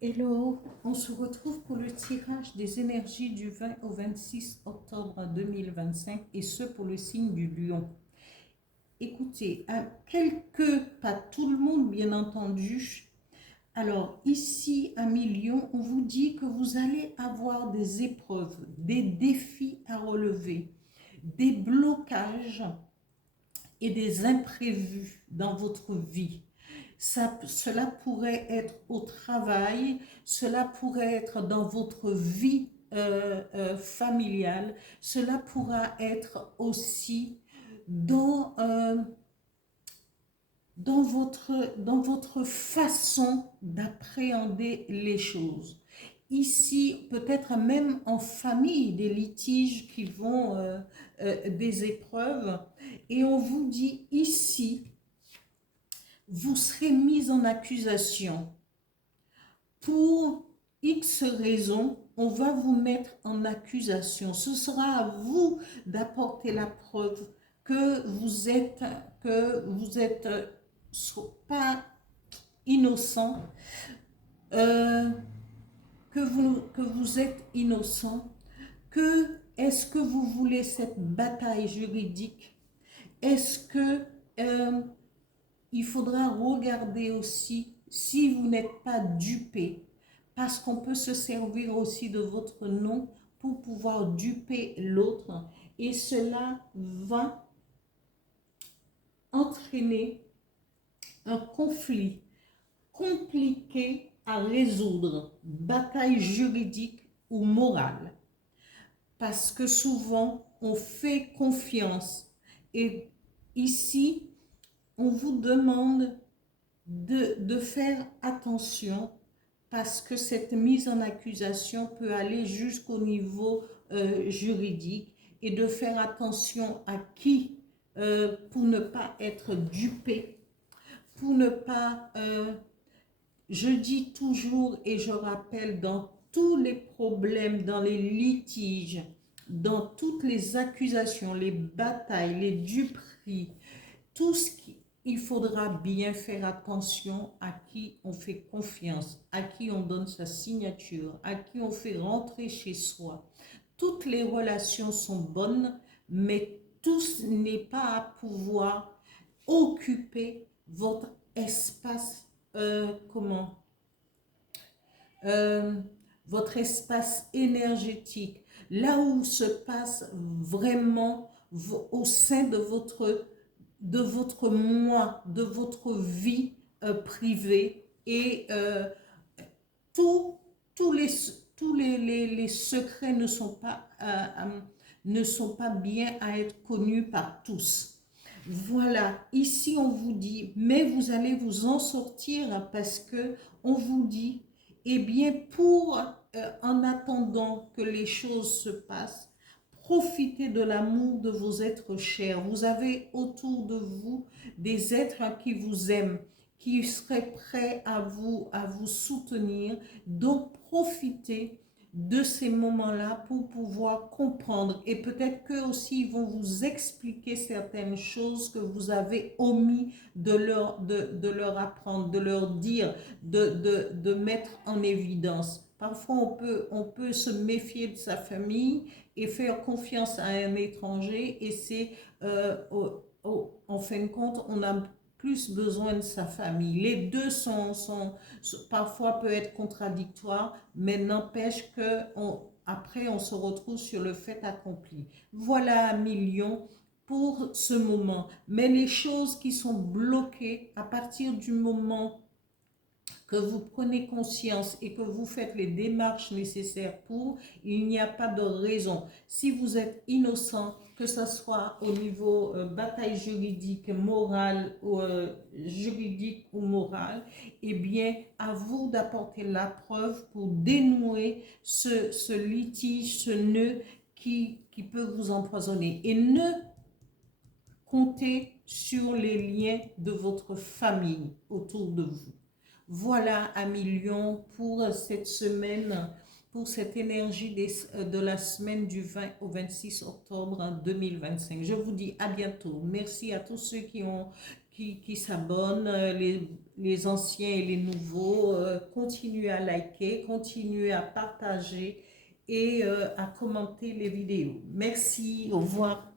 Hello, on se retrouve pour le tirage des énergies du 20 au 26 octobre 2025 et ce pour le signe du lion. Écoutez, pas tout le monde bien entendu. Alors ici à Million, on vous dit que vous allez avoir des épreuves, des défis à relever, des blocages et des imprévus dans votre vie. Cela pourrait être au travail, cela pourrait être dans votre vie familiale, cela pourra être aussi dans, dans votre façon d'appréhender les choses. Ici, peut-être même en famille, des litiges qui vont, des épreuves. Et on vous dit ici, vous serez mis en accusation. Pour X raisons, on va vous mettre en accusation. Ce sera à vous d'apporter la preuve que vous êtes pas innocent, euh, que vous êtes innocent, que est-ce que vous voulez cette bataille juridique? Est-ce que il faudra regarder aussi si vous n'êtes pas dupé, parce qu'on peut se servir aussi de votre nom pour pouvoir duper l'autre, et cela va entraîner un conflit compliqué à résoudre, bataille juridique ou morale, parce que souvent on fait confiance. Et ici, on vous demande de faire attention parce que cette mise en accusation peut aller jusqu'au niveau juridique, et de faire attention à qui, pour ne pas être dupé, pour ne pas, je dis toujours et je rappelle, dans tous les problèmes, dans les litiges, dans toutes les accusations, les batailles, les duperies, tout ce qui, il faudra bien faire attention à qui on fait confiance, à qui on donne sa signature, à qui on fait rentrer chez soi. Toutes les relations sont bonnes, mais tout n'est pas à pouvoir occuper votre espace, comment euh, votre espace énergétique, là où se passe vraiment au sein de votre moi, de votre vie privée, et tous, tous, les, les secrets ne sont pas bien à être connus par tous. Voilà, ici on vous dit, mais vous allez vous en sortir, parce que on vous dit, eh bien, en attendant que les choses se passent, profitez de l'amour de vos êtres chers. Vous avez autour de vous des êtres qui vous aiment, qui seraient prêts à vous soutenir. Donc, profitez de ces moments-là pour pouvoir comprendre, et peut-être qu'eux aussi ils vont vous expliquer certaines choses que vous avez omis de leur apprendre, de leur dire, de mettre en évidence. Parfois on peut se méfier de sa famille et faire confiance à un étranger, et c'est en fin de compte on a plus besoin de sa famille. Les deux parfois peut être contradictoires, mais n'empêche que après on se retrouve sur le fait accompli. Voilà, millions pour ce moment. Mais les choses qui sont bloquées, à partir du moment que vous prenez conscience et que vous faites les démarches nécessaires pour, il n'y a pas de raison. Si vous êtes innocent, que ce soit au niveau bataille juridique, morale, juridique ou morale, eh bien, à vous d'apporter la preuve pour dénouer ce litige, ce nœud qui peut vous empoisonner. Et ne comptez sur les liens de votre famille autour de vous. Voilà, à millions pour cette semaine, pour cette énergie de la semaine du 20 au 26 octobre 2025. Je vous dis à bientôt. Merci à tous ceux qui s'abonnent, les anciens et les nouveaux. Continuez à liker, continuez à partager et à commenter les vidéos. Merci, au revoir.